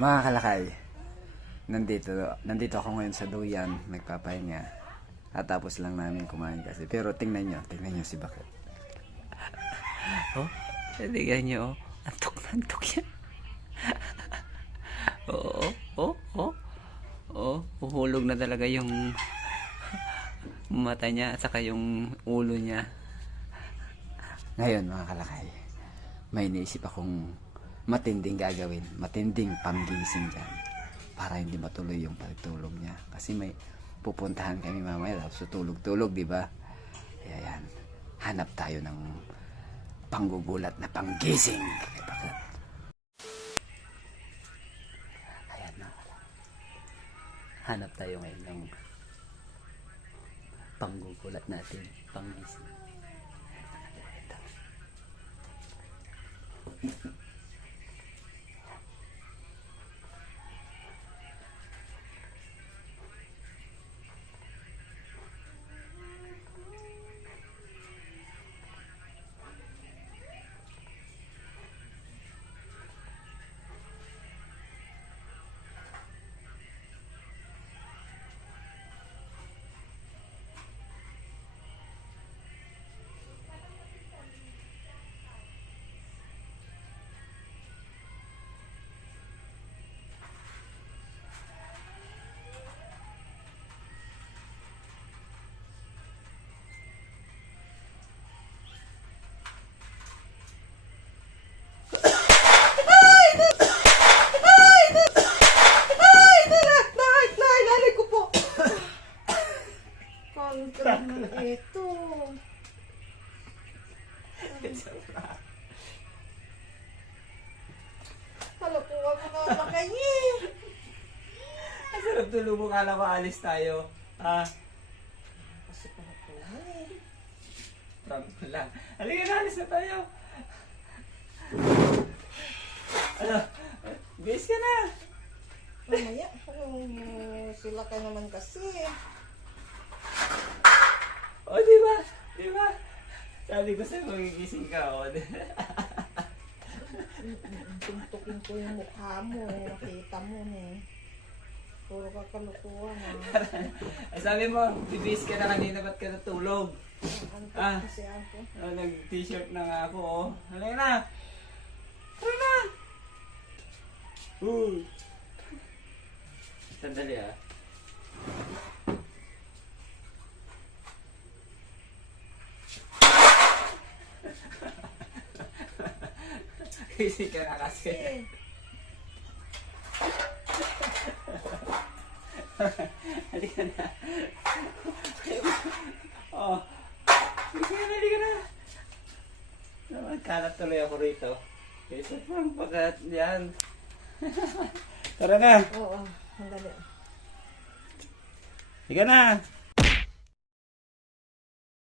Mga kalakay, nandito ako ngayon sa duyan, nagpapahinga. At tapos lang namin kumain kasi. Pero tingnan nyo si Bakit. Oh, tingnan nyo, oh. Antok na antok yan. Oo, uhulog na talaga yung mata niya at saka yung ulo niya. Ngayon mga kalakay, may naisip akong matinding gagawin, matinding panggising dyan para hindi matuloy yung pagtulog niya kasi may pupuntahan kami mamaya tapos tutulog-tulog, di ba? Kaya yan, hanap tayo ng panggugulat na panggising. Ayan na, hanap tayo ngayon ng panggugulat natin, panggising. Ito. Kalokohan mo na naman kayo. Ang sarap tulog mo, kala ko alis tayo. Kasi kalokohan eh. Prank lang. Halika na, alis na tayo. Ano? Base ka na. Mamaya, sila ka naman kasi. O, diba? Diba? Sabi ko sa'yo, magigising ka. O, Tuntukin ko yung mukha mo eh. Nakita mo eh. Puro ka kalukuhan ah. Sabi mo, bibis ka na kanina, ba't ka natulog? Antok kasi ako. Nag-t-shirt na nga ako, oh. Halika na! Halika na! Sandali ah. Kasi ka na kasi. Halika na. Oh. Halika na. Kalat tuloy ako rito. Kasi pang pagkat yan. Tara na. Oo, andali. Halika na.